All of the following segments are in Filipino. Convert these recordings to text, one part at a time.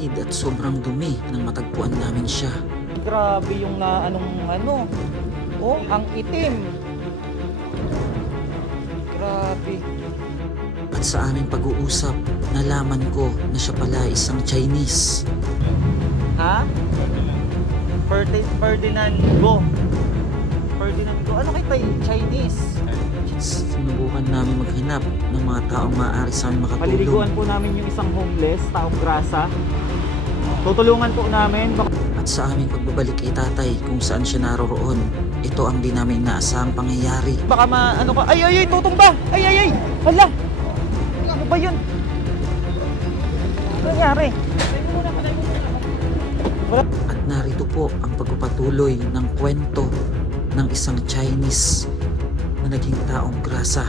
mahid at sobrang dumi nang matagpuan namin siya. Grabe yung ano. Oh, ang itim. Grabe. At sa aming pag-uusap, nalaman ko na siya pala isang Chinese. Ha? Ferdinand Go. Ano kay Chinese? Sinubukan namin maghanap ng mga taong maaari sa amin makatulong. Paliliguan po namin yung isang homeless, taong grasa. Tutulungan po namin. At sa aming pagbabalik kay tatay kung saan siya naroroon, ito ang di namin inaasahang pangyayari. Baka ano ka, ay, tutumba! Ay! Hala! Ano ba yun? Ano nangyari? At narito po ang pagpapatuloy ng kwento ng isang Chinese na naging taong grasa.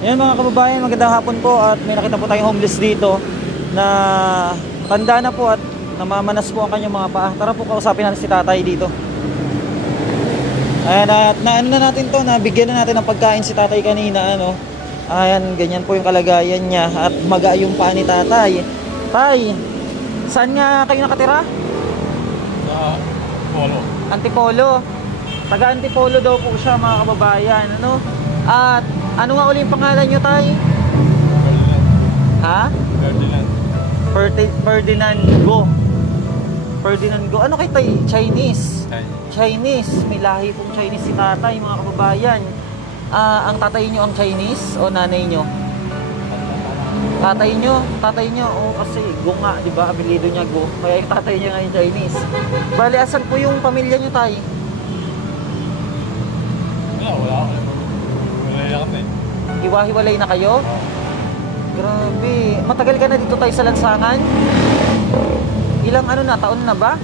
Yan mga kababayan, magandang hapon po at may nakita po tayong homeless dito na tanda na po at namamanas po ang kanyang mga paa. Tara po, kausapin natin si tatay dito. Ayan, at naano na natin to, nabigyan na natin ng pagkain si tatay kanina, ano. Ayan, ganyan po yung kalagayan niya at maga yung paa ni tatay. Tay, saan nga kayo nakatira? Sa Polo. Antipolo. Taga Antipolo daw po siya mga kababayan, ano. At ano nga uli yung pangalan nyo, tay? Ferdinand. Ha? Ferdinand Go. Ferdinand Go. Ano kay tay? Chinese? Chinese. May lahi pong Chinese si tatay, mga kababayan. Ang tatay nyo ang Chinese o nanay nyo? Tatay nyo? Tatay nyo. O kasi Go nga, di ba? Apelido niya Go. Kaya yung tatay niya nga yung Chinese. Bali, asan po yung pamilya nyo, tay? Wala kami. Hiwa-hiwalay na kayo? Grabe. Matagal ka na dito tayo sa lansangan? Ilang taon na ba?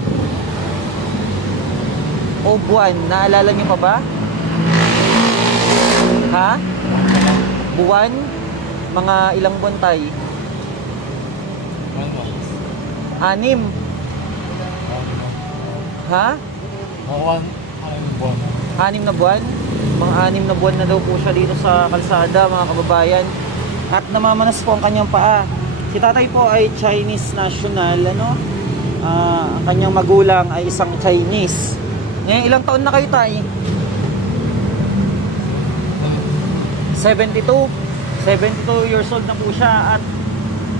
O buwan? Naalala nyo pa ba? Ha? Buwan? Mga ilang buwan tayo? 6. Ha? 6 na buwan? Mga 6 na buwan na daw po siya dito sa kalsada, mga kababayan. At namamanas po ang kanyang paa. Si tatay po ay Chinese national, ano? Ang kanyang magulang ay isang Chinese. Ngayon, ilang taon na kayo, tay? 72. 72 years old na po siya. At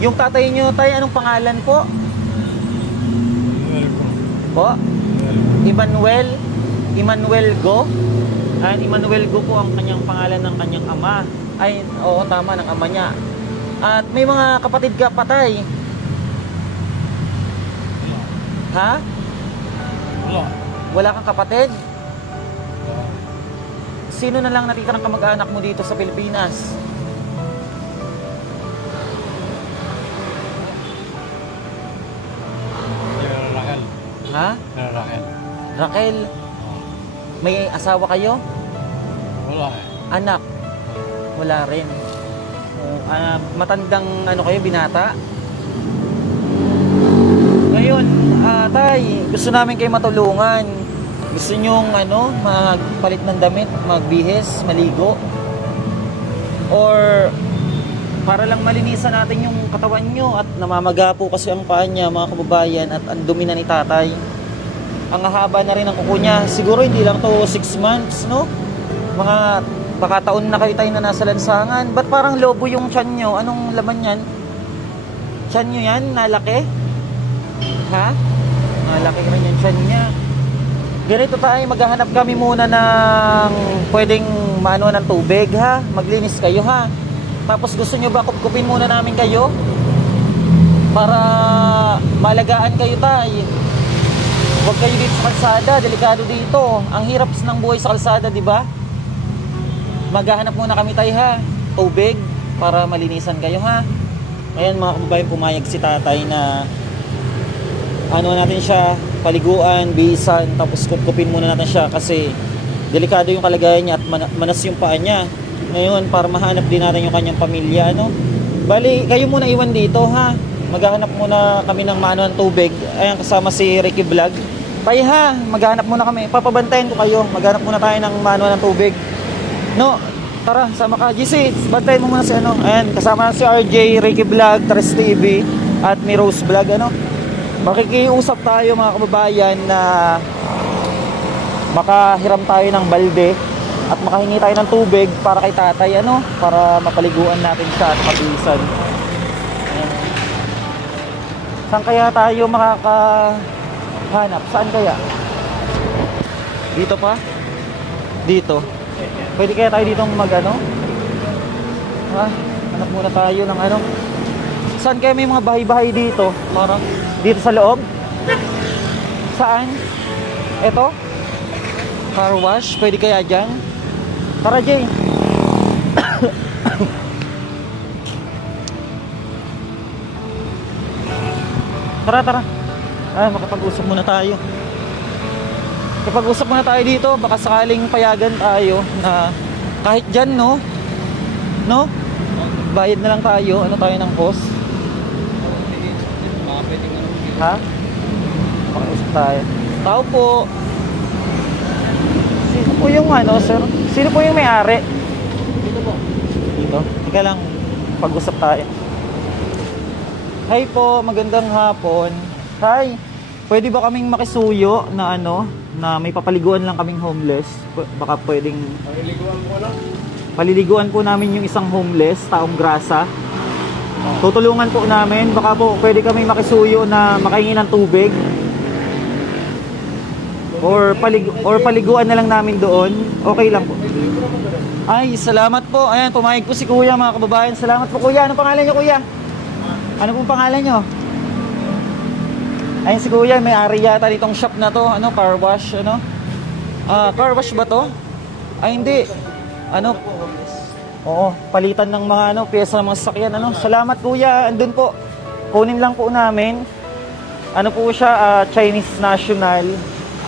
yung tatay nyo, tay, anong pangalan po? Po? Emmanuel Go. And Emmanuel Go po ang kanyang pangalan ng kanyang ama. Ay, oo, tama, ng ama niya. At may mga kapatid ka, patay? Ha? Wala kang kapatid? Sino na lang natitirang kamag-anak mo dito sa Pilipinas? Raquel. Ha? Raquel. May asawa kayo? Wala Anak? Wala rin. Matandang kayo, binata? Ngayon, tay, gusto namin kayo matulungan. Gusto nyong magpalit ng damit, magbihis, maligo? Or para lang malinisan natin yung katawan nyo at namamaga po kasi ang paa niya, mga kababayan, at ang dumi na ni tatay. Ang haba na rin ang kuko niya. Siguro hindi lang to 6 months, no? Mga baka taon na kayo tayo na nasa lansangan. Ba't parang lobo yung tiyan nyo? Anong laman yan? Tiyan nyo yan? Nalaki? Ha? Nalaki rin yung tiyan niya. Ganito tayo, maghahanap kami muna ng pwedeng maano ng tubig, ha? Maglinis kayo, ha? Tapos gusto nyo ba kupkupin muna namin kayo? Para malagaan kayo tayo. Huwag kayo dito sa kalsada, delikado dito. Ang hirap ng buhay sa kalsada, di ba? Maghahanap muna kami tayo, ha? Tubig para malinisan kayo, ha? Ayan, mga kababayan, pumayag si tatay na natin siya, paliguan, bihisan, tapos kupkupin muna natin siya kasi delikado yung kalagayan niya at manas yung paa niya. Ngayon, para mahanap din natin yung kanyang pamilya, Bali, kayo muna iwan dito, ha? Maghahanap muna kami ng ng tubig. Ayan, kasama si Ricky Vlog. Tayo ha, maghanap muna kami. Papabantayan ko kayo. Maghanap muna tayo ng manual ng tubig. No, tara, sama ka. GC, bantayan mo muna si ano. Ayan, kasama na si RJ, Ricky Vlog, Tres TV, at mi Rose Vlog, ano. Makikiusap tayo mga kababayan na makahiram tayo ng balde at makahingi tayo ng tubig para kay tatay, ano, para mapaliguan natin siya at mabilisan. Ayan. Saan kaya tayo makakahanap? Saan kaya? Dito pa? Dito. Pwede kaya tayo ditong mag-ano? Ha? Hanap muna tayo ng ano? Saan kaya may mga bahay-bahay dito? Parang dito sa loob? Saan? Ito? Car wash? Pwede kaya dyan? Tara, Jay. Tara, tara. Ah, makapag-usap muna tayo. Kapag-usap muna tayo dito, baka sakaling payagan tayo na kahit dyan, no? No? Bayad na lang tayo. Ano tayo ng host? Ha? Makapag-usap tayo. Tao po. Sino po yung ano, sir? Sino po yung may-ari? Dito po. Dito? Ika lang. Pag-usap tayo. Hi po, magandang hapon. Hi. Pwede ba kaming makisuyo na ano, na may papaliguan lang kaming homeless? Baka pwedeng paliliguan po lang. Paliliguan po namin yung isang homeless, taong grasa. Tutulungan po namin. Baka po pwede kami makisuyo na makahingi ng tubig. Or paliguan na lang namin doon. Okay lang po. Ay, salamat po. Ayan, pumayag po si Kuya, mga kababayan. Salamat po, Kuya. Anong pangalan niyo, Kuya? Ano pong pangalan nyo? Ayun si Kuya, may-ari yata ditong shop na to. Ano, car wash, ano? Car wash ba to? Ay, hindi. Ano? Oo, palitan ng mga ano, pyesa ng mga sasakyan, ano? Salamat, Kuya. Andun po. Kunin lang po namin. Ano po siya, Chinese national.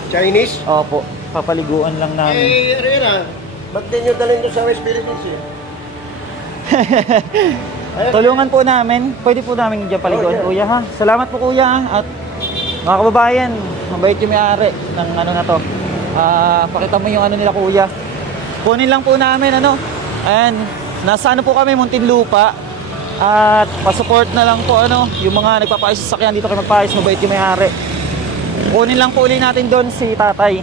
Chinese? Opo, papaliguan lang namin. Rera, ba't din nyo dalhin ko sa West Philippines eh? Tulungan po namin. Pwede po namin dyan paliguan, Kuya, ha? Salamat po, Kuya. At mga kababayan, mabait yung may-ari ng ano na to. Pakita mo yung ano nila, Kuya. Kunin lang po namin, ano. Ayan, nasa ano po kami, Muntinlupa. At pasupport na lang po, ano, yung mga nagpapaayos sa sakyan dito kayo magpaayos, mabait yung may-ari. Kunin lang po ulit natin doon si tatay.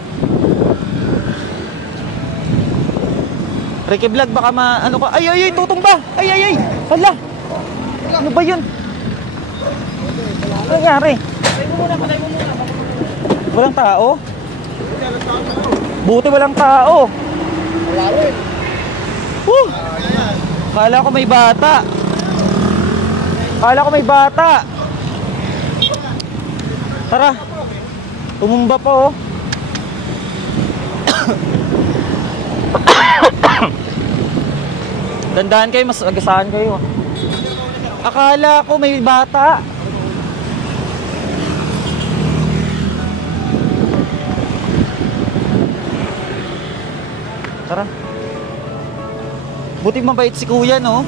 Ricky Vlog, baka ano ka? Ay, tutumba! Ay! Hala! Ano ba yun? Ano nangyari? Walang tao? Buti walang tao. Kala ko may bata. Tara. Tumumba pa, oh. Dandahan kayo, mas agasahan kayo. Akala ko may bata. Tara. Buti mabait si Kuya, no?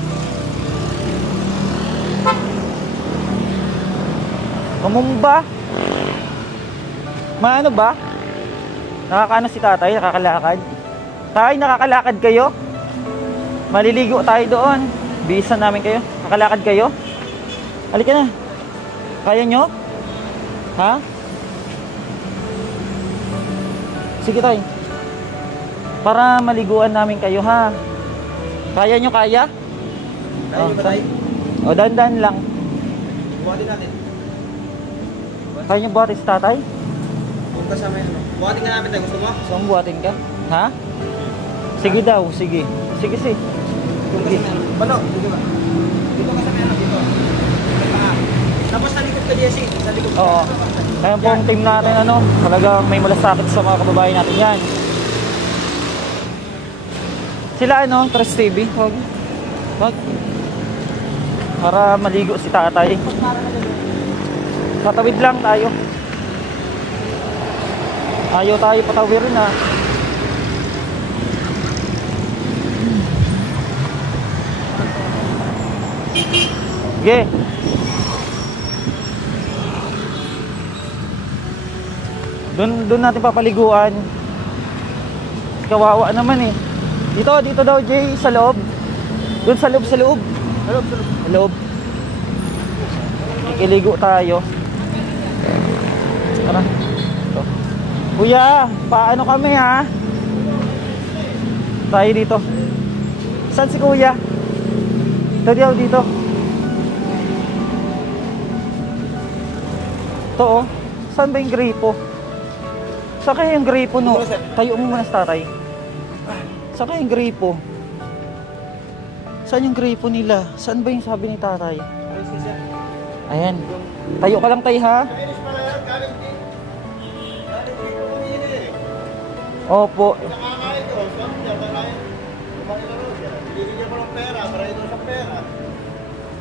Tumumba. Maano ba? Nakakaano si tatay? Nakakalakad? Tay, nakakalakad kayo? Maliligo tayo doon. Bisan namin kayo. Nakalakad kayo? Halika na. Kaya nyo? Ha? Sige tayo. Para maliguan namin kayo, ha? Kaya nyo, kaya? Kaya ba tayo? O, dandan lang. Buhatin natin. Kaya nyo buhatin si tatay? Kung kasama yun. Buhatin nga namin tayo. Gusto mo? Gusto mong buhatin ka? Ha? Sige daw, sige. Sige. Balo, dito ba? Dito kasama yan, dito. Tapos sa likod ka, Jesse. Sa likod ka. Oo. Kaya po ang team natin, ano, talagang may malasakit sa mga kababayan natin yan. Sila, ano, Tres TV. Wag. Para maligo si tatay. Tatawid lang tayo. Ayaw tayo patawirin, ha. Sige. Doon natin papaliguan. Kawawa naman eh. Dito daw Jay, sa loob. Doon sa loob. Sa loob. Ikiligo tayo. Tara. Ito. Kuya, paano kami ha? Tayo dito. Saan si kuya? Ito dito. Ito oh. Saan ba yung gripo? Saan kaya yung gripo no? Tayo mo muna sa tatay. Saan kaya yung gripo? Saan yung gripo nila? Saan ba yung sabi ni tatay? Ayan. Tayo ka lang tayo ha. Opo.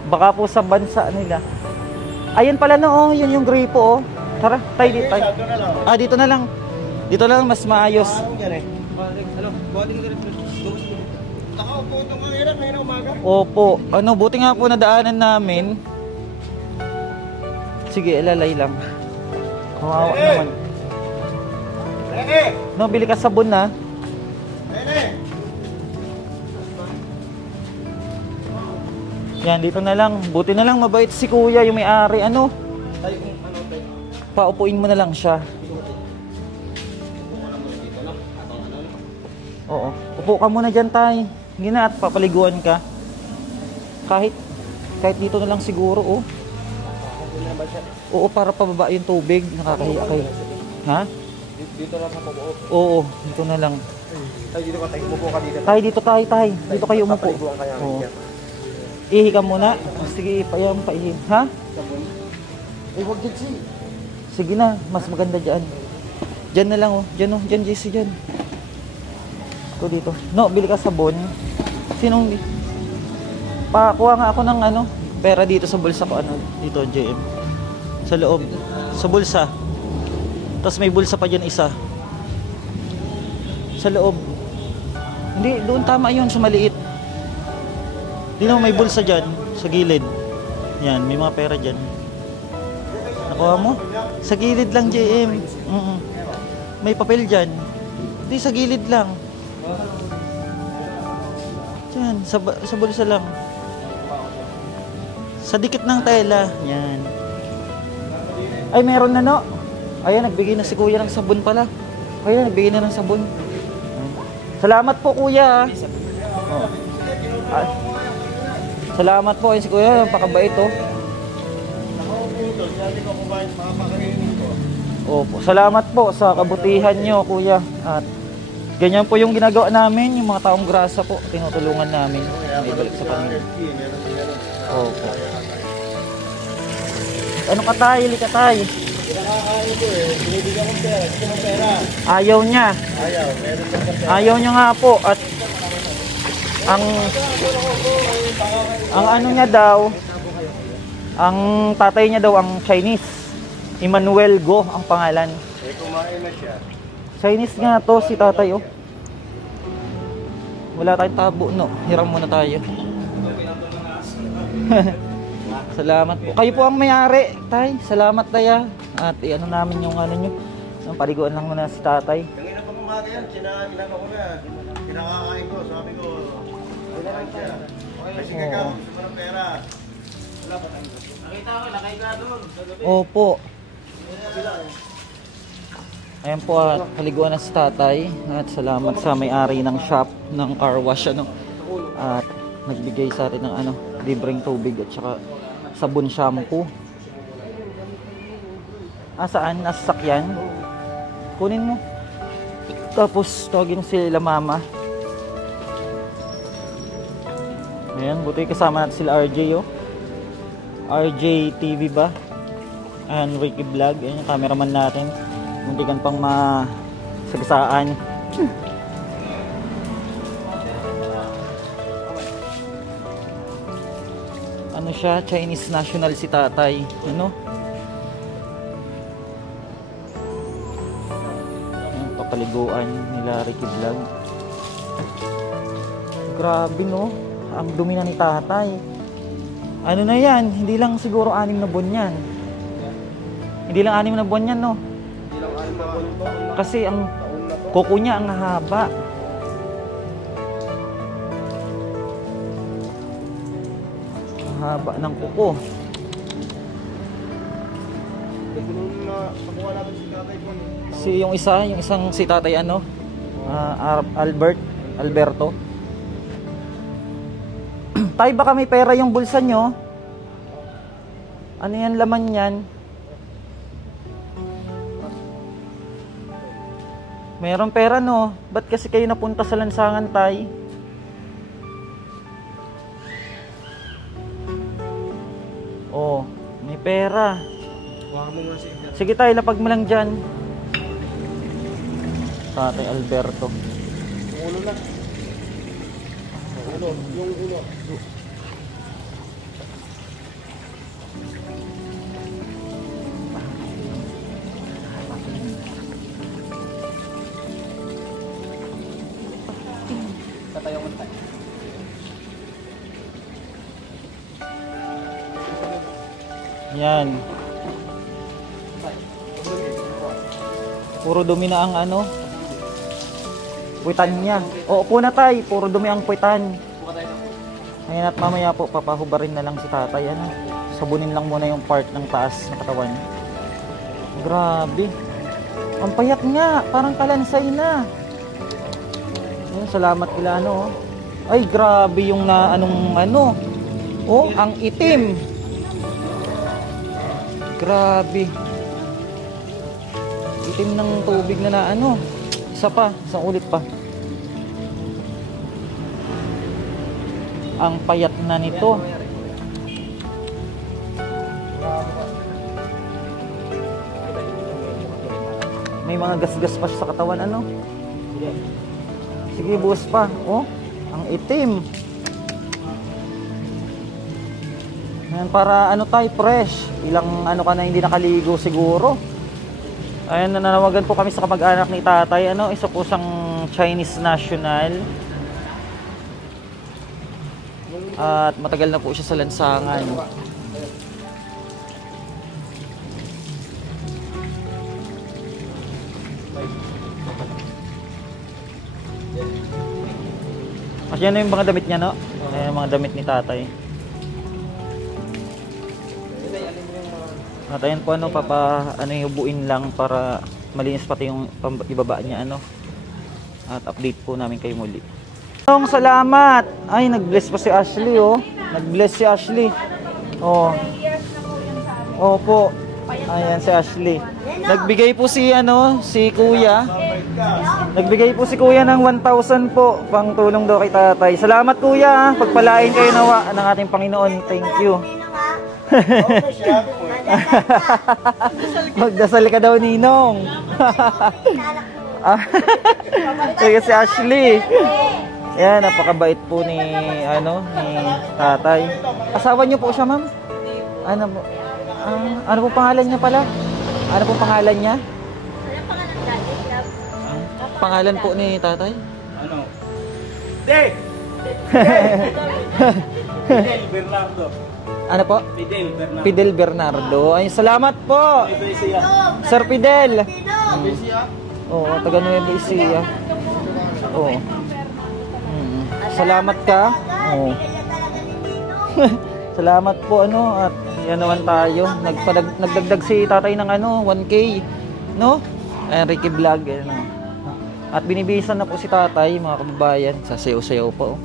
Baka po sa bansa nila. Ayan pala no, yun yung gripo oh. Tara, tayo dito tayo. Dito na lang. Dito na lang mas maayos. Opo. Buti nga po nadaanan namin. Sige, ilalay lang. Kawawa naman. No, bili ka sabon na. Yan, dito na lang. Buti na lang mabait si kuya yung may-ari. Paupuin mo na lang siya. Oo. Upo ka muna dyan tayo. Gina at papaliguan ka. Kahit dito na lang siguro oh. Oo, para pababa yung tubig. Nakakahiya kayo. Ha? Dito lang sa pupo. Oo, dito na lang. Tayo dito ka tayo. Umupo ka dito. Tayo dito tayo. Dito kayo umupo. Oo. Ihi ka muna. Sige, paihi. Ha? Huwag dyan si. Sige na, mas maganda dyan. Dyan na lang oh. Dyan JC dyan. Ito dito. No, bili ka sabon. Sinong pakuha nga ako ng pera dito sa bulsa ko dito JM. Sa loob. Sa bulsa. Tapos may bulsa pa dyan isa. Sa loob. Hindi, doon tama yun sa maliit. Di naman may bulsa dyan, sa gilid. Yan, may mga pera dyan. Nakuha mo? Sa gilid lang, JM. May papel dyan. Hindi, sa gilid lang. Dyan, sa bulsa lang. Sa dikit ng tela. Yan. Ay, meron na no. Ayan, nagbigay na si kuya ng sabon pala. Ayan, nagbigay na ng sabon. Salamat po, kuya. Salamat po si kuya, napakabait oh. Opo, salamat po sa kabutihan nyo kuya. At ganyan po yung ginagawa namin, yung mga taong grasa po, tinutulungan namin. May balik sa Panginoon. Opo. Ano ka tayo, lika tayo. Pinakakain ko binibigyan ko pera, gusto mo pera. Ayaw niya. Ayaw niya nga po at ang niya daw, ang tatay niya daw ang Chinese. Emmanuel Go ang pangalan. Kumain na siya. Chinese nga to si tatay oh. Wala tayong tabo no. Hiram muna tayo. Salamat po. Kayo po ang may-ari, tay. Salamat taya. At namin yung nyo. Ang paliguan lang muna si tatay. Yung ina pa kumaka yan, ginagawa ko na. Kinakakain ko, sabi ko. Kasi gagawin gusto mo ng pera. Wala pa tayo. Nakita ko, nakaiga doon. Opo. Ayan po at paliguan na si tatay. At salamat sa may-ari ng shop ng car wash At nagbigay sa atin ng libreng tubig at saka sabon shampoo. Saan? Nasa sakyan. Kunin mo. Tapos tawagin sila mama. Ayan, buti kasama natin sila RJ oh. RJ TV ba? And Ricky Vlog. Ayan yung cameraman natin. Muntikan pang masagasaan. Ano siya? Chinese national si tatay. Ayan papaliguan nila Ricky Vlog. Grabe no. Ang dumi na ni tatay. Ano na yan? Hindi lang siguro 6 na buwan yan. Hindi lang 6 na buwan yan no. Hindi lang 6 na buwan Kasi ang kuko niya ang haba. Ang haba ng kuko. Yung isang si tatay ano? Alberto. Tay, baka may pera yung bulsa nyo. Ano yan laman yan? Mayroong pera no? Ba't kasi kayo napunta sa lansangan, tay? Oh, may pera. Sige tay, lapag mo lang dyan. Tatay Alberto. Ulo na. Ulo, yung ulo. Tatayo mo tayo. Yan. Puro dumi na ang ano? Puwitan niya. O, upo na tay. Puro dumi ang puwitan. Ngayon at mamaya po, papahubarin na lang si tatay. Ano? Sabunin lang muna yung part ng taas ng katawan. Grabe. Ang payat nga. Parang kalansay na. Ayun, salamat kila ano. Ay, grabe yung na anong ano. Oh, ang itim. Grabe. Itim ng tubig na ano. Isa pa, isang ulit pa. Ang payat na nito. May mga gasgas pa sa katawan ano. Sige, buhos pa. Oh, ang itim. Ayan, para ano tayo, fresh. Ilang ano ka na hindi nakaligo siguro. Ayan, nananawagan po kami sa kamag-anak ni tatay. Ano, isa po siyang Chinese national. At matagal na po siya sa lansangan. Kasi yan yung mga damit niya, no? Ayan yung mga damit ni tatay. At ayan po ano, iubuin lang para malinis pati yung ibaba niya ano. At update po namin kayo muli. Salamat! Ay, nag-bless pa si Ashley oh. Nag-bless si Ashley. Oh. Opo. Ayan si Ashley. Nagbigay po si ano, si Kuya. Nagbigay po si Kuya ng 1,000 po pang tulong daw kay tatay. Salamat Kuya. Pagpalain kayo nawa ng ating Panginoon. Thank you. Magdasal ka daw, Ninong. Sige si Ashley. Yan, napakabait po ni ano, ni tatay. Asawa niyo po siya, ma'am? Ano po? Ano po pangalan niya pala? Ano po pangalan niya? Pangalan po ni tatay? Ano? Fidel! Fidel Bernardo. Ano po? Fidel Bernardo. Fidel Bernardo. Ay, salamat po. Sir Fidel. Oo, taga Nueva Ecija. Oo. Salamat ka. Oo. Salamat po ano at yan naman tayo. Nagdagdag si tatay ng ano 1K, no? Ricky Vlog ano. At binibisan na po si tatay, mga kababayan. Sasayaw-sayaw po.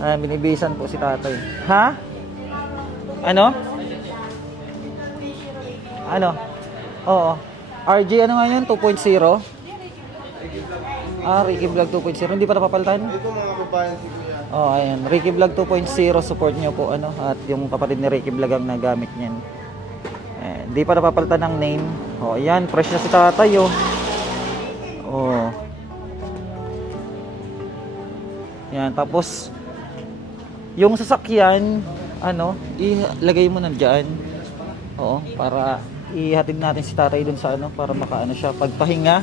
Binibisan po si tatay. Ha? Ano? Ano? Oo. RG ano nga yun? 2.0? Ricky Vlog 2.0. Hindi pa napapalitan? Ito mga kabayan si Kuya. Oh, ayan. Ricky Vlog 2.0. Support nyo po ano. At yung kapatid ni Ricky Vlog ang nagamit niyan. Hindi pa napapalitan ng name. Oh, ayan. Fresh na si tatay oh. Oh. Yan. Tapos yung sasakyan ano, ilagay mo nandiyan. Oo, para ihatid natin si tatay dun sa ano, para makaano siya pagpahinga.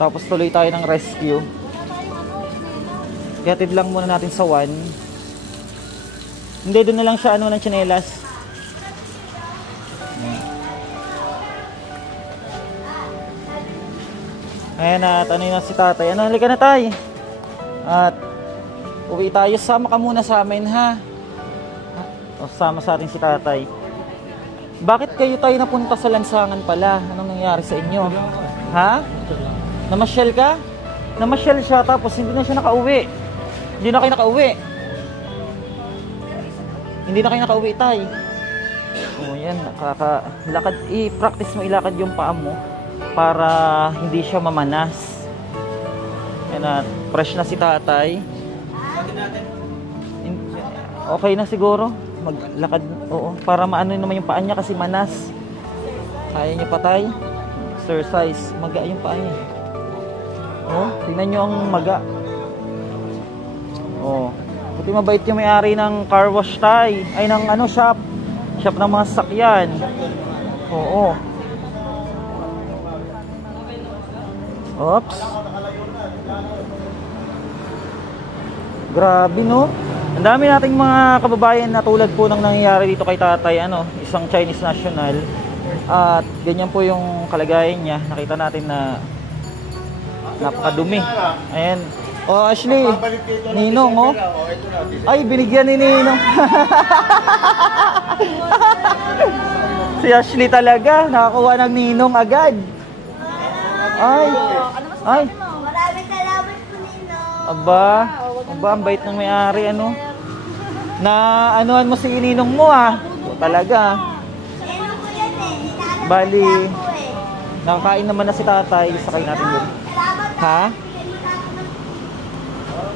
Tapos tuloy tayo ng rescue. Ihatid lang muna natin sa 1. Hindi, dun na lang siya ano ng tsinelas. Ayan at ano yun na si tatay. Ano, halika na tay. At uwi tayo. Sama ka muna sa amin ha. O, sama sa atin si tatay. Bakit kayo tayo napunta sa lansangan pala? Anong nangyari sa inyo? Ha? Namasyal ka? Namasyal siya tapos hindi na siya nakauwi. Hindi na kayo nakauwi. Hindi na kayo nakauwi tay. O yan, lakad. I-practice mo ilakad yung paa mo para hindi siya mamanas. Yan at fresh na si tatay. Okay na siguro maglakad, oo, para maano naman yung paa niya kasi manas. Kaya niya patay. Exercise, maga yung paa niya. Oh, tingnan niyo ang maga. Oh, buti mabait yung may-ari ng car wash tay. Ay ng ano shop ng mga sasakyan. Oo. Oops. Grabe no. Ang dami nating mga kababayan na tulad po ng nangyayari dito kay tatay, ano, isang Chinese national. At ganyan po yung kalagayan niya. Nakita natin na napakadumi. Ayan. Oh, Ashley, Ninong, oh. Ay, binigyan ni Ninong. Si Ashley talaga, nakakuha ng Ninong agad. Ay. Ay. Maraming salamat po, Ninong. Aba, ang bait ng may-ari, ano. Na anuan mo si Ninong mo, ah. O, talaga. Ninong ko yan eh. Bali, Ako eh. nakakain naman na si tatay. Sakay natin yun. Salamat po. Ha?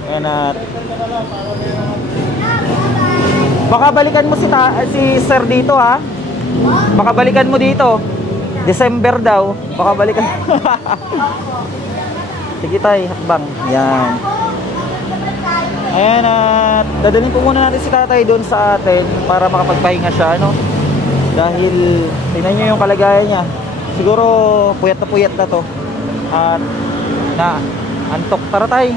Ayan at baka balikan mo si sir dito ha. Baka balikan mo dito. December daw. Baka balikan. Sige tay, hakbang. Yan. Ayan at dadalhin po muna natin si tatay doon sa atin para makapagpahinga siya, no? Dahil tingnan nyo yung kalagayan niya. Siguro puyat na to. At na antok. Tara tay.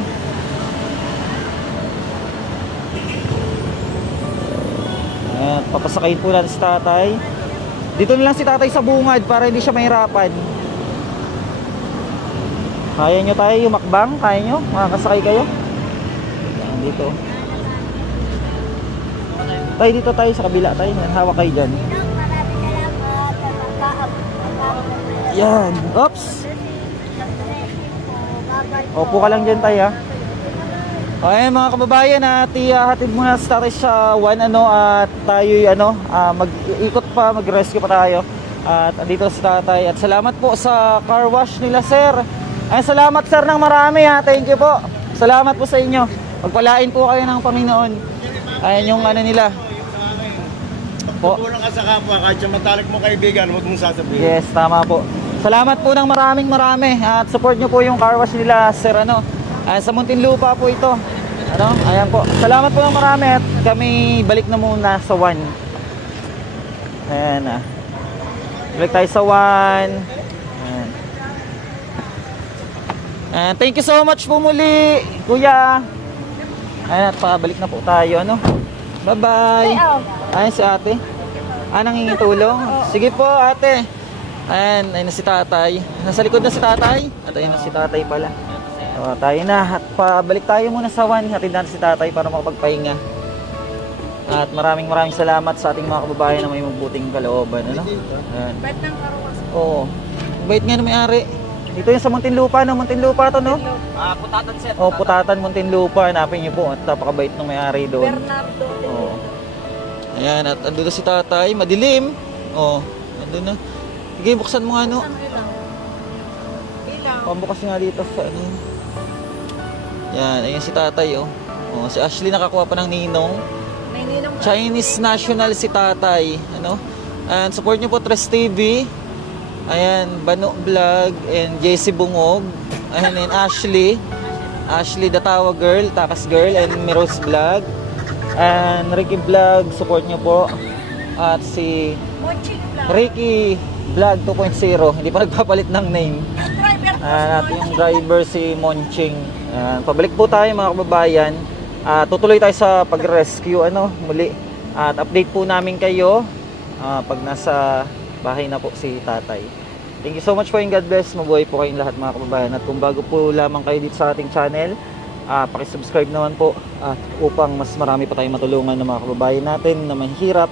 Ayan, papasakayin po natin si tatay. Dito na lang si tatay sa bungad para hindi siya mahirapan. Kaya nyo tayo yung makbang? Kaya nyo? Makakasakay kayo? Ayan, dito. Tay, dito tayo sa kabila tayo. Hawak kayo dyan. Ninong, maraming salamat sa pagkaabot. Yan. Oops. Opo ka lang dyan tayo ha. Ayan mga kababayan, at ihatid muna sa tatay sa 1 at tayo mag-ikot pa, mag-rescue pa tayo. At andito si tatay. At salamat po sa car wash nila sir. Ay salamat sir ng marami ha. Thank you po. Salamat po sa inyo. Pagpalain po kayo ng Panginoon. Ayan yung ano nila. Po. Tulong ka sa kapwa, kahit siya matalik mo kaibigan, huwag mong sasabihin. Yes, tama po. Salamat po ng marami. At support nyo po yung car wash nila sir ano. Ayan, sa Muntinlupa po ito. Ano? Ayan po. Salamat po ng marami at kami balik na muna sa 1. Ayan na. Balik tayo sa 1. Ayan. Ayan. Thank you so much po muli, kuya. Ayan, at pabalik na po tayo. Ano? Bye-bye. Ayan si ate. Nangingin tulong? Sige po ate. Ayan, ayun na si tatay. Nasa likod na si tatay. At ayun na si tatay pala. Tayo na at pabalik tayo muna sa 1. Hatid natin si tatay para makapagpahinga. At maraming salamat sa ating mga kababayan na may mabuting kalooban, ano? Ayan. Bait ng karawas. Oo. Bait nga na may-ari. Dito yung sa Muntinlupa, no? Muntinlupa to, no? Putatan set. Oh, Putatan, Muntinlupa. Hanapin niyo po at napakabait ng may-ari doon. Bernardo. Oo. Ayan, at andun na si tatay. Madilim. Oh, andun na. Sige, buksan mo nga, no? Pambukas nga dito sa ano. Yan, ayun si tatay, oh. Oh, si Ashley nakakuha pa ng Ninong. May Ninong. Chinese national si tatay, ano? And support niyo po Tres TV. Ayan, Bano Vlog and JC Bungog. Ayan, and Ashley the Tawa Girl, Takas Girl, and Miros Vlog. And Ricky Vlog, support niyo po. At si Monching vlog. Ricky Vlog 2.0, hindi pa nagpapalit ng name. Driver. At yung driver si Monching. Pabalik po tayo mga kababayan. Tutuloy tayo sa pag-rescue muli. At update po namin kayo pag nasa bahay na po si tatay. Thank you so much po and God bless. Mabuhay po kayong lahat mga kababayan. At kung bago po lamang kayo dito sa ating channel, pakisubscribe naman po upang mas marami pa tayong matulungan ng mga kababayan natin na mahihirap,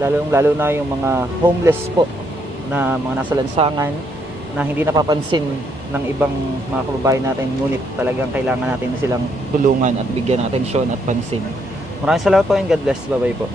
lalo na yung mga homeless po na mga nasa lansangan na hindi napapansin ng ibang mga kababayan natin, ngunit talagang kailangan natin na silang tulungan at bigyan ng atensyon at pansin. Maraming salamat po and God bless. Bye bye po.